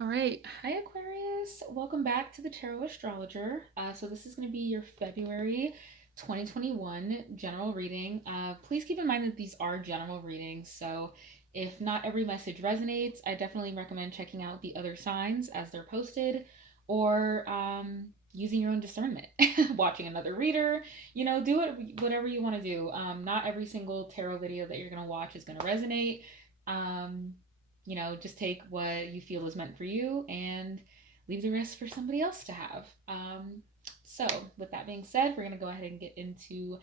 All right. Hi, Aquarius. Welcome back to the Tarot Astrologer. So, this is going to be your February 2021 general reading. Please keep in mind that these are general readings. So, if not every message resonates, I definitely recommend checking out the other signs as they're posted or using your own discernment, watching another reader. Do whatever you want to do. Not every single tarot video that you're going to watch is going to resonate. Um, just take what you feel is meant for you and leave the rest for somebody else to have. So, with that being said, we're going to go ahead and get into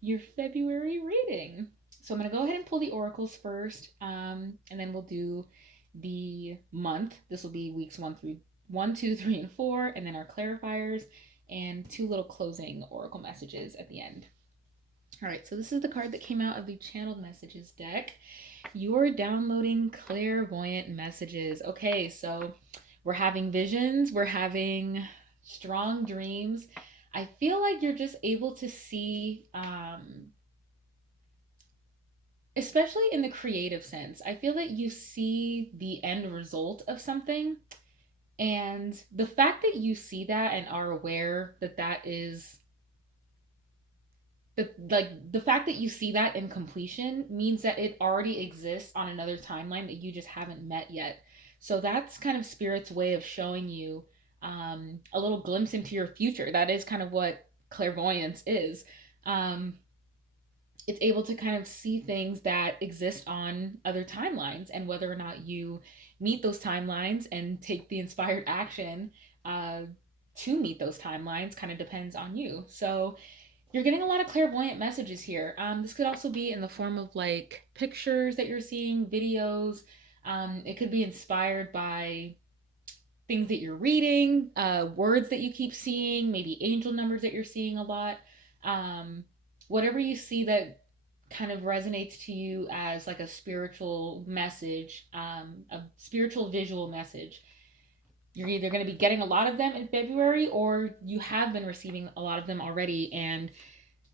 your February reading. So, I'm going to go ahead and pull the oracles first, and then we'll do the month. This will be weeks 1, 2, 3, and 4, and then our clarifiers and two little closing oracle messages at the end. All right, so this is the card that came out of the channeled messages deck. You're downloading clairvoyant messages. Okay, so we're having visions, we're having strong dreams. I feel like you're just able to see, especially in the creative sense, I feel that you see the end result of something. And the fact that you see that and are aware that that is the fact that you see that in completion means that it already exists on another timeline that you just haven't met yet. So that's kind of spirit's way of showing you a little glimpse into your future. That is kind of what clairvoyance is. um, it's able to kind of see things that exist on other timelines, and whether or not you meet those timelines and take the inspired action uh, to meet those timelines kind of depends on you. So you're getting a lot of clairvoyant messages here. This could also be in the form of like pictures that you're seeing, videos. It could be inspired by things that you're reading, words that you keep seeing, maybe angel numbers that you're seeing a lot. Um, Whatever you see that kind of resonates to you as like a spiritual message, a spiritual visual message. You're either going to be getting a lot of them in February, or you have been receiving a lot of them already, and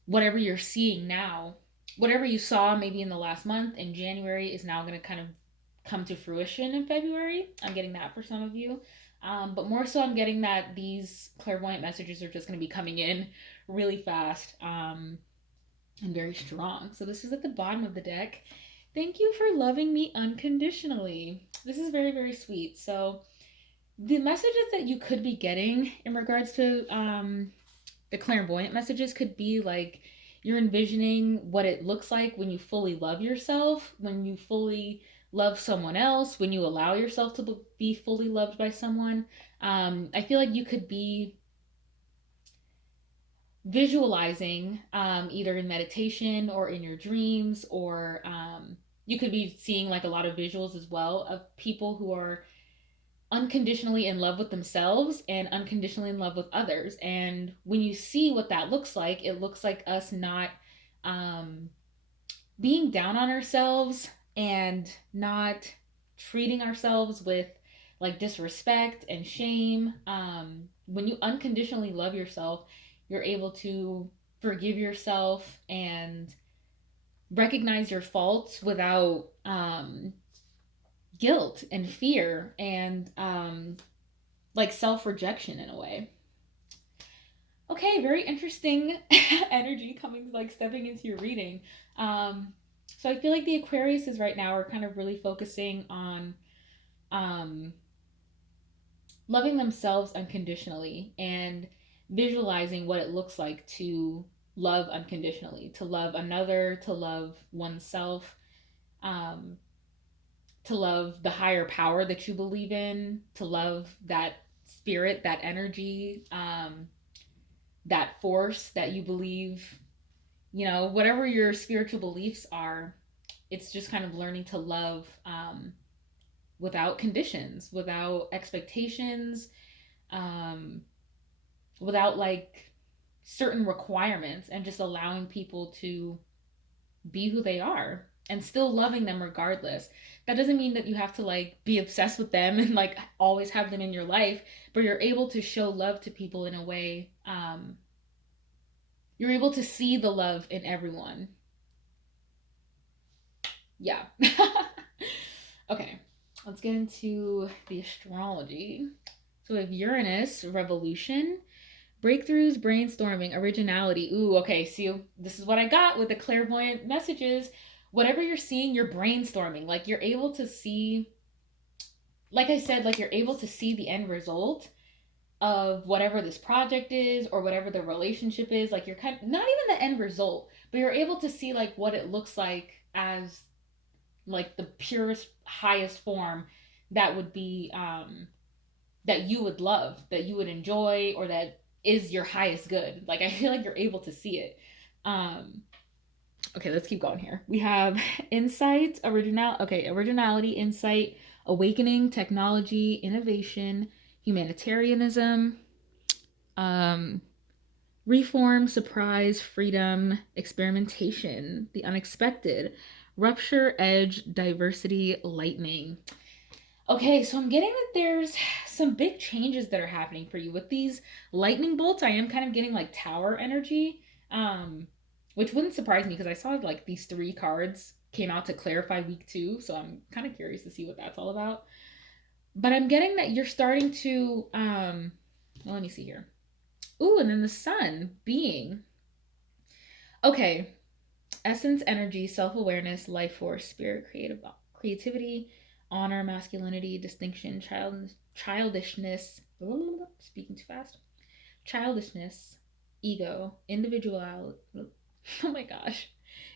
whatever you're seeing now, whatever you saw maybe in the last month in January is now going to kind of come to fruition in February. I'm getting that for some of you. But more so, I'm getting that these clairvoyant messages are just going to be coming in really fast and very strong. So, this is at the bottom of the deck. Thank you for loving me unconditionally. This is very, very sweet. So, the messages that you could be getting in regards to the clairvoyant messages could be like you're envisioning what it looks like when you fully love yourself, when you fully love someone else, when you allow yourself to be fully loved by someone. I feel like you could be visualizing, either in meditation or in your dreams, or you could be seeing like a lot of visuals as well of people who are unconditionally in love with themselves and unconditionally in love with others. And when you see what that looks like, it looks like us not um, being down on ourselves and not treating ourselves with like disrespect and shame. When you unconditionally love yourself, you're able to forgive yourself and recognize your faults without guilt and fear and like self rejection in a way. Okay, very interesting energy coming, like stepping into your reading. So I feel like the Aquariuses right now are kind of really focusing on um, loving themselves unconditionally and visualizing what it looks like to love unconditionally, to love another, to love oneself, um, to love the higher power that you believe in, to love that spirit, that energy, that force that you believe, whatever your spiritual beliefs are. It's just kind of learning to love without conditions, without expectations, um, without like certain requirements, and just allowing people to be who they are and still loving them regardless. That doesn't mean that you have to like be obsessed with them and like always have them in your life, but you're able to show love to people in a way. You're able to see the love in everyone. Yeah. Okay. let's get into the astrology. So we have Uranus, revolution, breakthroughs, brainstorming, originality. Ooh, okay. See, this is what I got with the clairvoyant messages. Whatever you're seeing, you're brainstorming. Like you're able to see, like I said, like you're able to see the end result of whatever this project is or whatever the relationship is. Like you're kind of, not even the end result, but you're able to see like what it looks like as like the purest, highest form that would be that you would love, that you would enjoy, or that is your highest good. Like I feel like you're able to see it. Um, okay, let's keep going here. We have insight, originality, insight, awakening, technology, innovation, humanitarianism, um, reform, surprise, freedom, experimentation, the unexpected, rupture, edge, diversity, lightning. Okay, so I'm getting that there's some big changes that are happening for you with these lightning bolts. I am kind of getting like tower energy, um, which wouldn't surprise me because I saw like these three cards came out to clarify week two, so I'm kind of curious to see what that's all about. But I'm getting that you're starting to, well, let me see here. Ooh, and then the sun being. Okay, essence, energy, self awareness, life force, spirit, creativity, honor, masculinity, distinction, childishness. Speaking too fast. Childishness, ego, individuality. Oh my gosh,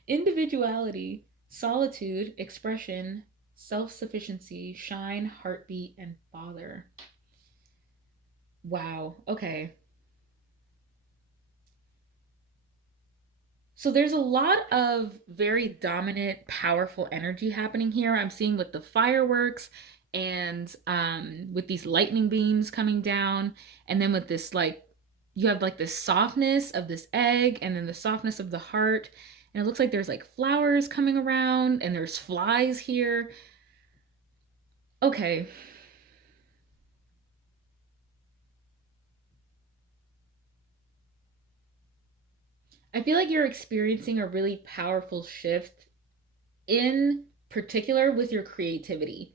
individuality, solitude, expression, self sufficiency, shine, heartbeat, and father. Wow. Okay. So there's a lot of very dominant, powerful energy happening here. I'm seeing with the fireworks and with these lightning beams coming down, and then with this like you have like this softness of this egg, and then the softness of the heart, and it looks like there's like flowers coming around, and there's flies here. Okay, I feel like you're experiencing a really powerful shift in particular with your creativity.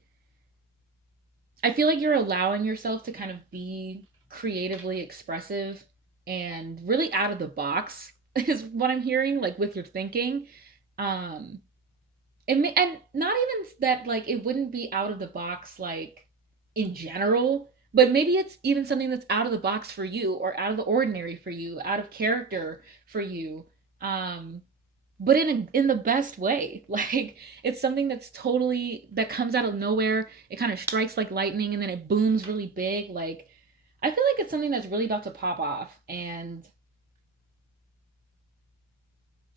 I feel like you're allowing yourself to kind of be creatively expressive and really out of the box is what I'm hearing, like with your thinking. Um, and not even that like it wouldn't be out of the box like in general, but maybe it's even something that's out of the box for you or out of the ordinary for you, out of character for you. Um, but in the best way. Like it's something that's totally that comes out of nowhere. It kind of strikes like lightning and then it booms really big. Like I feel like it's something that's really about to pop off, and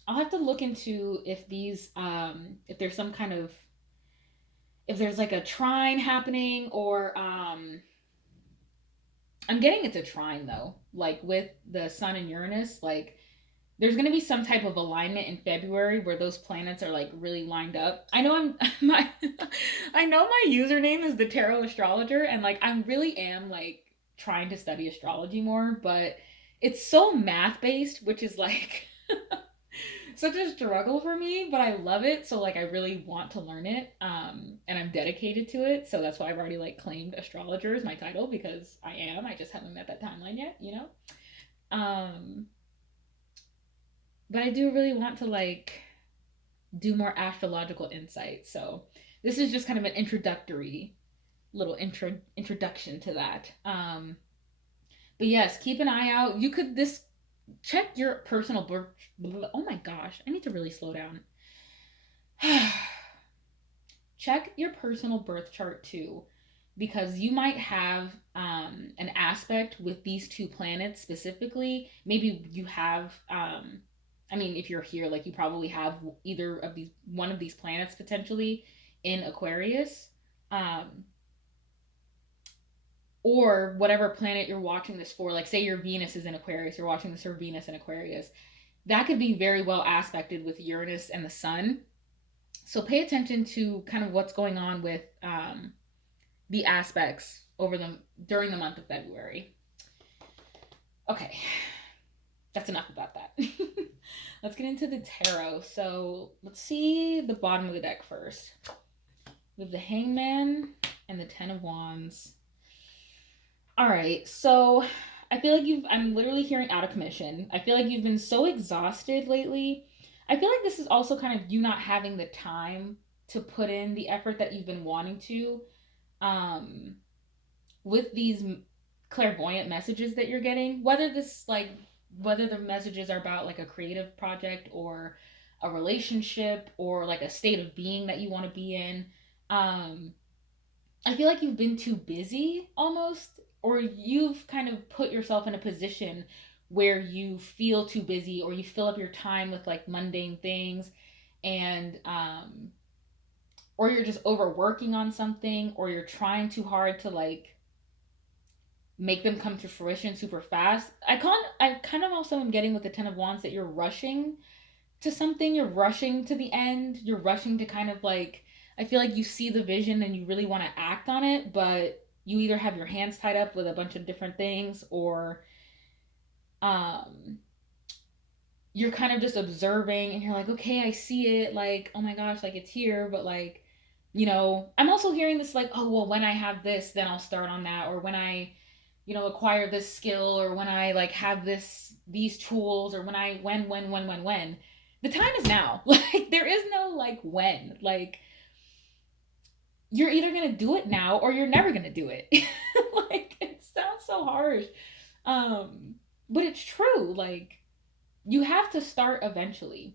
I'll have to look into if these if there's some kind of if there's like a trine happening or I'm getting it's a trine though. Like with the sun and Uranus, like there's going to be some type of alignment in February where those planets are like really lined up. I know I'm my I know my username is the Tarot Astrologer, and like I really am like trying to study astrology more, but it's so math based, which is like such a struggle for me, but I love it. So like I really want to learn it, and I'm dedicated to it. So that's why I've already like claimed astrologer as my title because I am. I just haven't met that timeline yet, you know. Um, but I do really want to like do more astrological insight. So this is just kind of an introductory little introduction to that. But yes, keep an eye out. You could this check your personal birth. Oh my gosh, I need to really slow down. Check your personal birth chart too, because you might have an aspect with these two planets specifically. Maybe you have, I mean, if you're here, like you probably have either of these, one of these planets potentially in Aquarius, um, or whatever planet you're watching this for. Like, say your Venus is in Aquarius, you're watching this for Venus in Aquarius. That could be very well aspected with Uranus and the Sun. So pay attention to kind of what's going on with the aspects over the during the month of February. Okay, that's enough about that. Let's get into the tarot. So let's see the bottom of the deck first. We have the Hangman, and the Ten of Wands. All right, so I feel like I'm literally hearing out of commission. I feel like you've been so exhausted lately. I feel like this is also kind of you not having the time to put in the effort that you've been wanting to. Um, with these clairvoyant messages that you're getting, whether the messages are about like a creative project or a relationship or like a state of being that you want to be in. um I feel like you've been too busy almost, or you've kind of put yourself in a position where you feel too busy, or you fill up your time with like mundane things, and or you're just overworking on something, or you're trying too hard to like make them come to fruition super fast. I kind of also am getting with the Ten of Wands that you're rushing to something, you're rushing to the end, you're rushing to kind of like, I feel like you see the vision and you really want to act on it, but you either have your hands tied up with a bunch of different things, or um you're kind of just observing and you're like, okay, I see it, like, oh my gosh, like it's here, but like, I'm also hearing this like, oh well, when I have this, then I'll start on that, or when I acquire this skill, or when I like have these tools, or when. The time is now. Like there is no like when. Like you're either gonna do it now or you're never gonna do it. Like it sounds so harsh. Um, but it's true. Like you have to start eventually.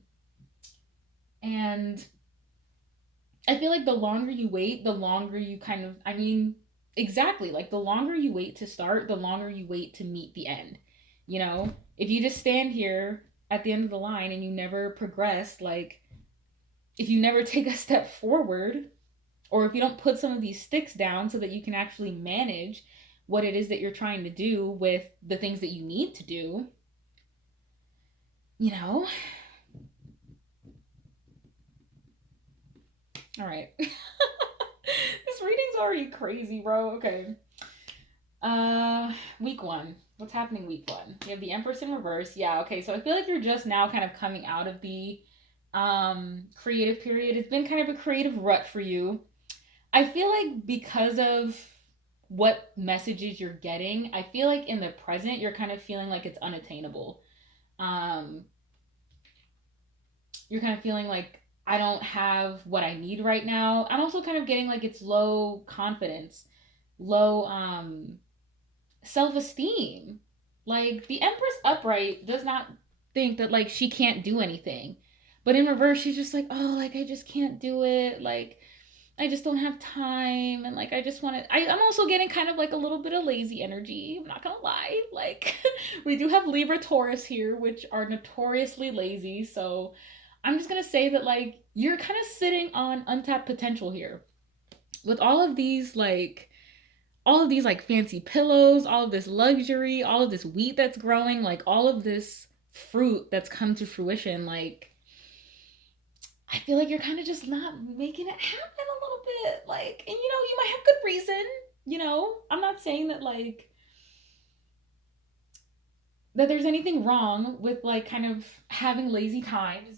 And I feel like the longer you wait, the longer you kind of, I mean, exactly, like the longer you wait to start, the longer you wait to meet the end. If you just stand here at the end of the line and you never progress, like if you never take a step forward, or if you don't put some of these sticks down so that you can actually manage what it is that you're trying to do with the things that you need to do, you know? All right. This reading's already crazy, bro. Okay. Week one. What's happening week one? You have the Empress in reverse. Yeah, okay. So I feel like you're just now kind of coming out of the creative period. It's been kind of a creative rut for you. I feel like because of what messages you're getting, I feel like in the present you're kind of feeling like it's unattainable. Um you're kind of feeling like I don't have what I need right now. I'm also kind of getting like it's low confidence, low self-esteem. Like the Empress upright does not think that like she can't do anything. But in reverse she's just like, "Oh, like I just can't do it. Like I just don't have time, and like I just want to." I'm also getting kind of like a little bit of lazy energy. I'm not gonna lie. Like we do have Libra Taurus here, which are notoriously lazy. So I'm just gonna say that like you're kind of sitting on untapped potential here with all of these like fancy pillows, all of this luxury, all of this wheat that's growing, like all of this fruit that's come to fruition. Like I feel like you're kind of just not making it happen a little bit. Like, and you might have good reason. I'm not saying that like that there's anything wrong with like kind of having lazy times.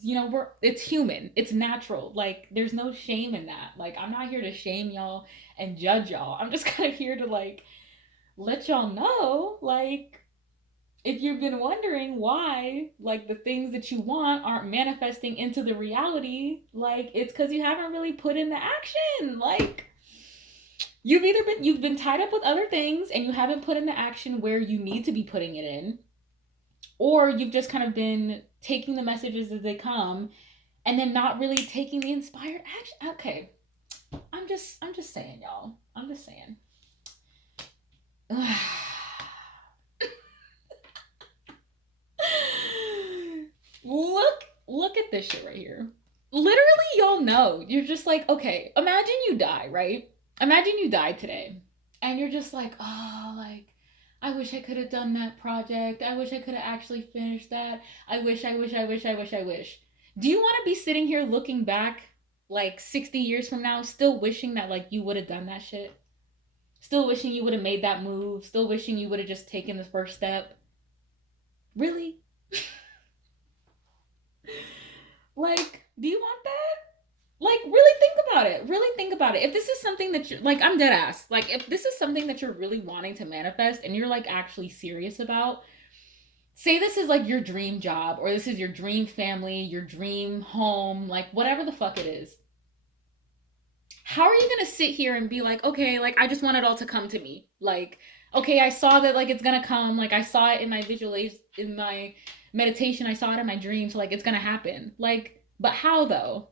It's human. It's natural. Like there's no shame in that. Like I'm not here to shame y'all and judge y'all. I'm just kind of here to like let y'all know like if you've been wondering why like the things that you want aren't manifesting into the reality, like it's because you haven't really put in the action. Like you've been tied up with other things and you haven't put in the action where you need to be putting it in, or you've just kind of been taking the messages as they come and then not really taking the inspired action. Okay, I'm just saying, y'all. I'm just saying. Look at this shit right here. Literally, y'all know. You're just like, okay, imagine you die, right? Imagine you died today. And you're just like, oh, like, I wish I could have done that project. I wish I could have actually finished that. I wish. Do you want to be sitting here looking back like 60 years from now, still wishing that like you would have done that shit? Still wishing you would have made that move? Still wishing you would have just taken the first step? Really? Like, do you want that? Like, really think about it. Really think about it. If this is something that you're like, I'm dead ass. Like, if this is something that you're really wanting to manifest and you're like actually serious about, say this is like your dream job or this is your dream family, your dream home, like whatever the fuck it is. How are you gonna sit here and be like, okay, like I just want it all to come to me? Like, okay, I saw that like it's gonna come, like I saw it in my visualization, in my meditation, I saw it in my dreams, so like it's gonna happen. Like, but how though?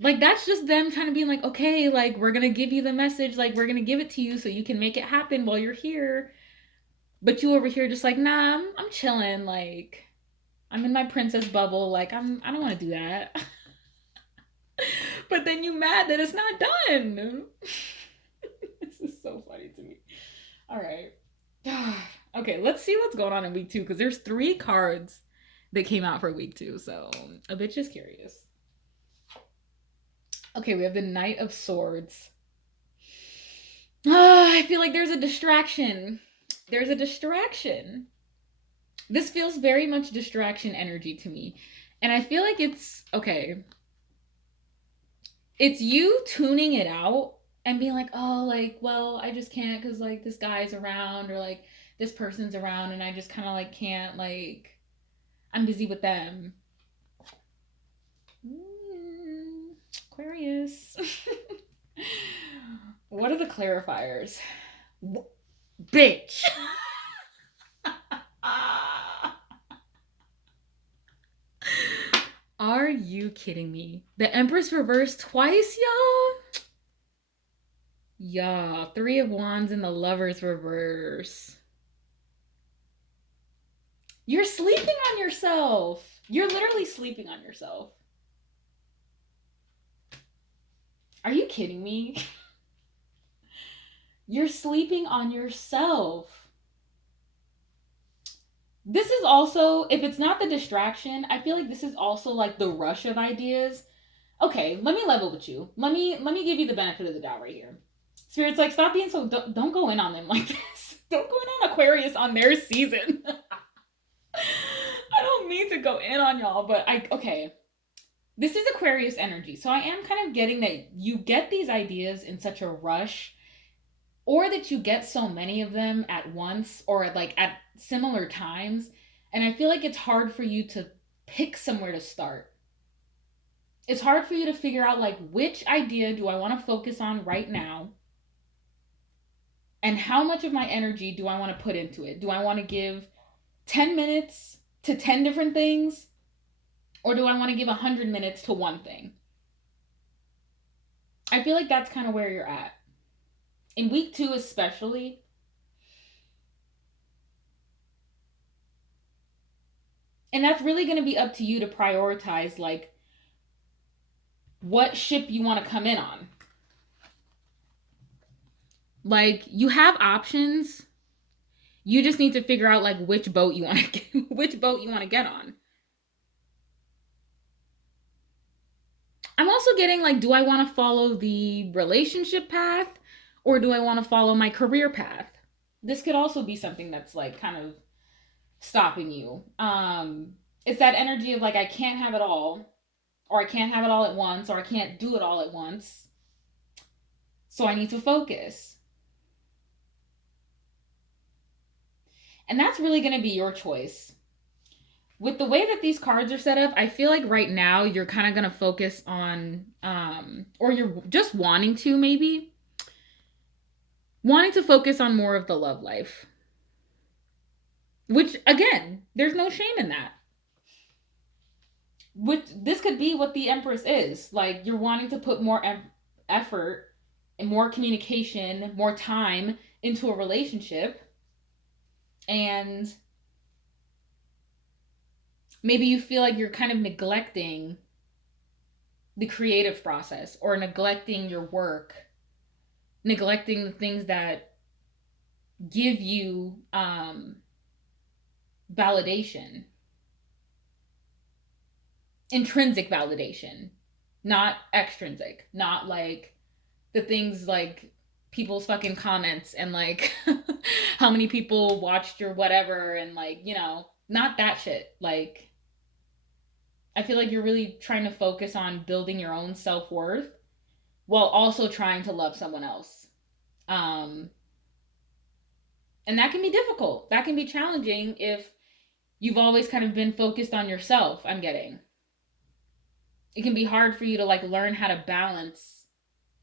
Like that's just them trying to be like, okay, like we're gonna give you the message, like we're gonna give it to you so you can make it happen while you're here. But you over here just like, nah, I'm chilling, like I'm in my princess bubble, like I don't want to do that. But then you mad that it's not done. This is so funny to me. All right. Okay, let's see what's going on in week 2 because there's 3 cards that came out for week 2, so a bitch is curious. Okay, we have the Knight of Swords. I feel like there's a distraction. There's a distraction. This feels very much distraction energy to me. And I feel like it's okay. It's you tuning it out and being like, oh, like, well, I just can't because like this guy's around or like this person's around and I just kind of like can't, like, I'm busy with them. Aquarius. What are the clarifiers? Bitch. Are you kidding me? The Empress reversed twice, y'all? Yeah, 3 of Wands and the Lovers reverse. You're sleeping on yourself. You're literally sleeping on yourself. Are you kidding me? You're sleeping on yourself. This is also, if it's not the distraction, I feel like this is also like the rush of ideas. Okay, let me level with you. Let me give you the benefit of the doubt right here. Spirit's like, stop being so, don't go in on them like this. Don't go in on Aquarius on their season. I don't mean to go in on y'all, but okay. This is Aquarius energy. So I am kind of getting that you get these ideas in such a rush, or that you get so many of them at once or like at similar times. And I feel like it's hard for you to pick somewhere to start. It's hard for you to figure out like which idea do I want to focus on right now? And how much of my energy do I want to put into it? Do I want to give 10 minutes to 10 different things? Or do I want to give 100 minutes to one thing? I feel like that's kind of where you're at. In week 2 especially, and that's really going to be up to you to prioritize like what ship you want to come in on. Like you have options. You just need to figure out like which boat you want to get on. I'm also getting like, do I want to follow the relationship path or do I want to follow my career path? This could also be something that's like kind of stopping you. It's that energy of like, I can't have it all, or I can't have it all at once, or I can't do it all at once. So I need to focus. And that's really going to be your choice. With the way that these cards are set up, I feel like right now you're kind of going to focus on, or you're just wanting to focus on more of the love life. Which, again, there's no shame in that. This could be what the Empress is. Like, you're wanting to put more effort and more communication, more time into a relationship. And maybe you feel like you're kind of neglecting the creative process or neglecting your work, neglecting the things that give you validation, intrinsic validation, not extrinsic, not like the things like people's fucking comments and like how many people watched your whatever and like, you know, not that shit. Like, I feel like you're really trying to focus on building your own self-worth while also trying to love someone else. Um, and that can be difficult. That can be challenging if you've always kind of been focused on yourself, I'm getting. It can be hard for you to like learn how to balance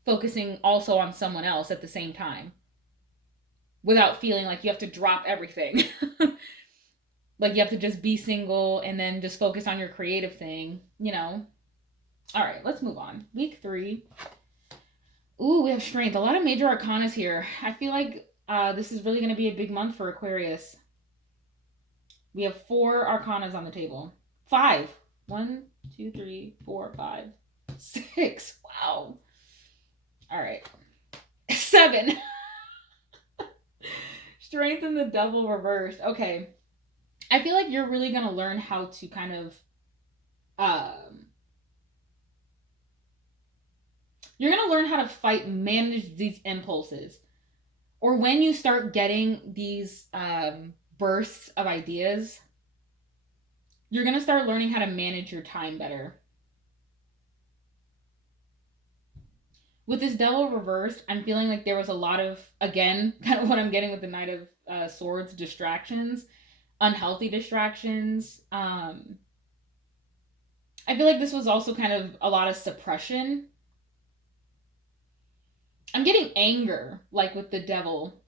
focusing also on someone else at the same time without feeling like you have to drop everything. Like you have to just be single and then just focus on your creative thing, you know. All right, let's move on. Week 3. Ooh, we have strength. A lot of major arcanas here. I feel like this is really going to be a big month for Aquarius. We have 4 arcanas on the table. 5. 1, 2, 3, 4, 5, 6. Wow. All right. 7. Strength in the Devil reversed. Okay. I feel like you're really going to learn how to kind of you're going to learn how to fight, manage these impulses. Or when you start getting these bursts of ideas, you're going to start learning how to manage your time better. With this Devil reversed, I'm feeling like there was a lot of, again, kind of what I'm getting with the Knight of Swords, distractions, unhealthy distractions. I feel like this was also kind of a lot of suppression. I'm getting anger, like with the Devil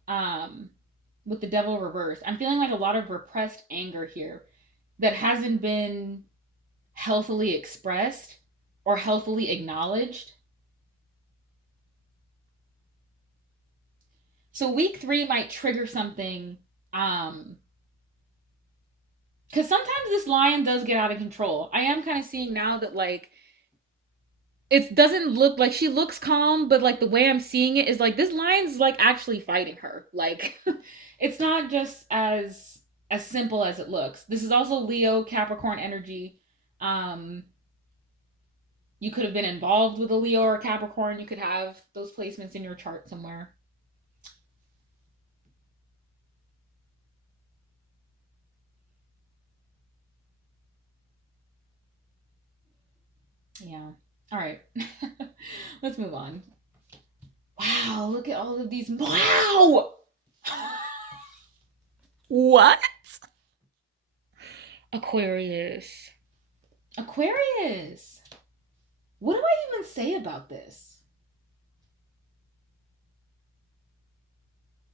reversed. I'm feeling like a lot of repressed anger here that hasn't been healthily expressed or healthily acknowledged. So week 3 might trigger something, because sometimes this lion does get out of control. I am kind of seeing now that like it doesn't look like she looks calm, but like the way I'm seeing it is like this lion's like actually fighting her. Like it's not just as simple as it looks. This is also Leo Capricorn energy. You could have been involved with a Leo or a Capricorn. You could have those placements in your chart somewhere. Yeah. All right. Let's move on. Wow, look at all of these. Wow! What? Aquarius. Aquarius. What do I even say about this?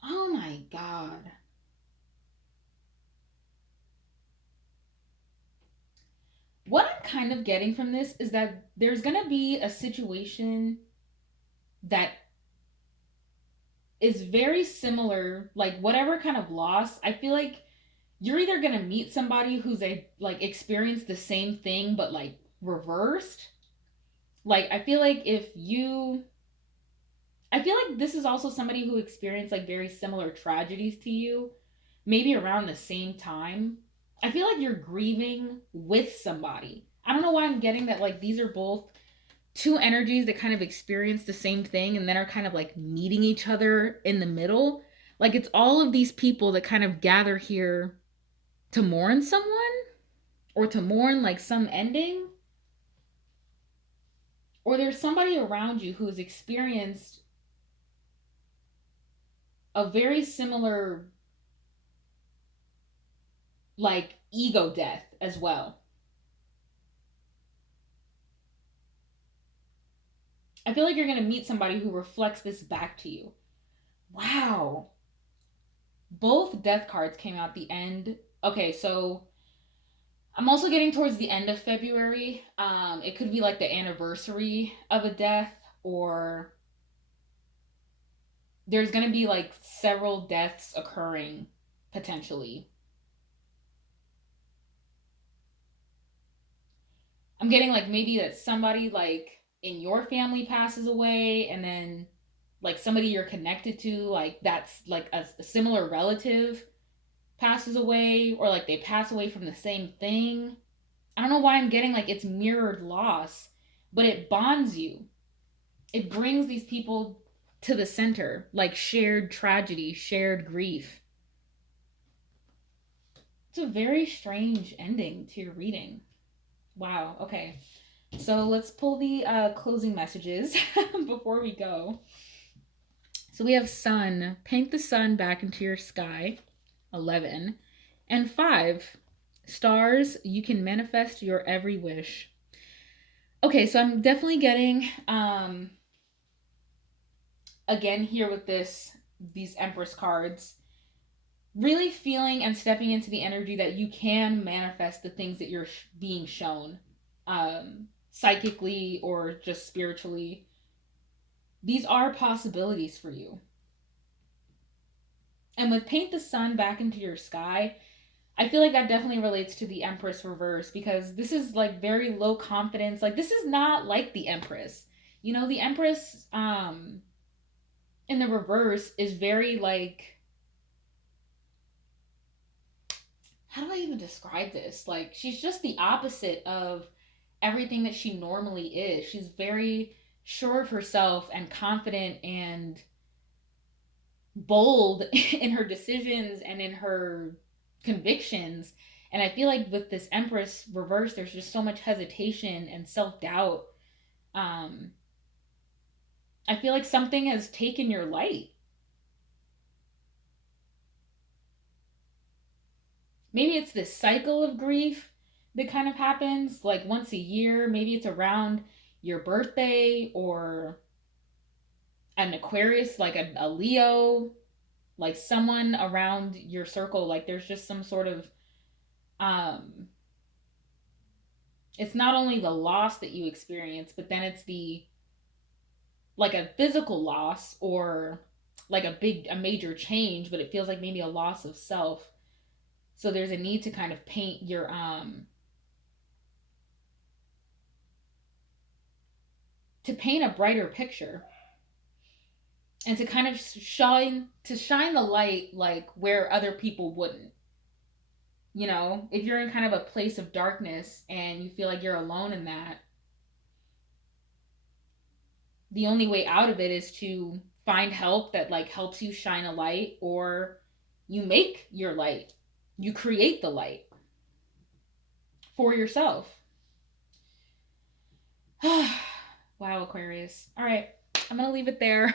Oh my god. What I'm kind of getting from this is that there's going to be a situation that is very similar, like whatever kind of loss. I feel like you're either going to meet somebody who's a like experienced the same thing but like reversed. Like I feel like this is also somebody who experienced like very similar tragedies to you, maybe around the same time. I feel like you're grieving with somebody. I don't know why I'm getting that like these are both two energies that kind of experience the same thing and then are kind of like meeting each other in the middle. Like it's all of these people that kind of gather here to mourn someone or to mourn like some ending. Or there's somebody around you who's experienced a very similar like ego death as well. I feel like you're going to meet somebody who reflects this back to you. Wow. Both death cards came out the end. Okay, so I'm also getting towards the end of February. It could be like the anniversary of a death, or there's going to be like several deaths occurring potentially. I'm getting like maybe that somebody like in your family passes away, and then like somebody you're connected to, like that's like a similar relative passes away, or like they pass away from the same thing. I don't know why I'm getting like it's mirrored loss, but it bonds you. It brings these people to the center, like shared tragedy, shared grief. It's a very strange ending to your reading. Wow. Okay. So let's pull the closing messages before we go. So we have sun. Paint the sun back into your sky. 11. And 5. Stars. You can manifest your every wish. Okay, so I'm definitely getting again here with these Empress cards, really feeling and stepping into the energy that you can manifest the things that you're being shown, psychically or just spiritually. These are possibilities for you. And with paint the sun back into your sky, I feel like that definitely relates to the Empress reverse, because this is like very low confidence. Like, this is not like the Empress. You know, the Empress in the reverse is very like, how do I even describe this? Like, she's just the opposite of everything that she normally is. She's very sure of herself and confident and bold in her decisions and in her convictions. And I feel like with this Empress reverse, there's just so much hesitation and self doubt. Um, I feel like something has taken your light. Maybe it's this cycle of grief that kind of happens like once a year. Maybe it's around your birthday, or an Aquarius, like a Leo, like someone around your circle. Like, there's just some sort of um it's not only the loss that you experience, but then it's the, like, a physical loss, or like a major change, but it feels like maybe a loss of self. So there's a need to kind of paint your to paint a brighter picture, and to kind of shine the light like where other people wouldn't. You know, if you're in kind of a place of darkness and you feel like you're alone in that, the only way out of it is to find help that like helps you shine a light, or you make your light. You create the light for yourself. Wow, Aquarius. All right, I'm gonna leave it there.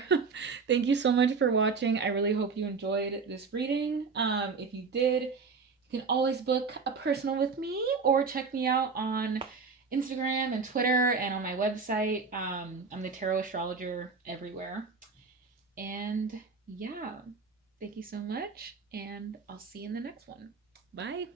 Thank you so much for watching. I really hope you enjoyed this reading. If you did, you can always book a personal with me, or check me out on Instagram and Twitter and on my website. I'm the Tarot Astrologer everywhere. And yeah, thank you so much, and I'll see you in the next one. Bye.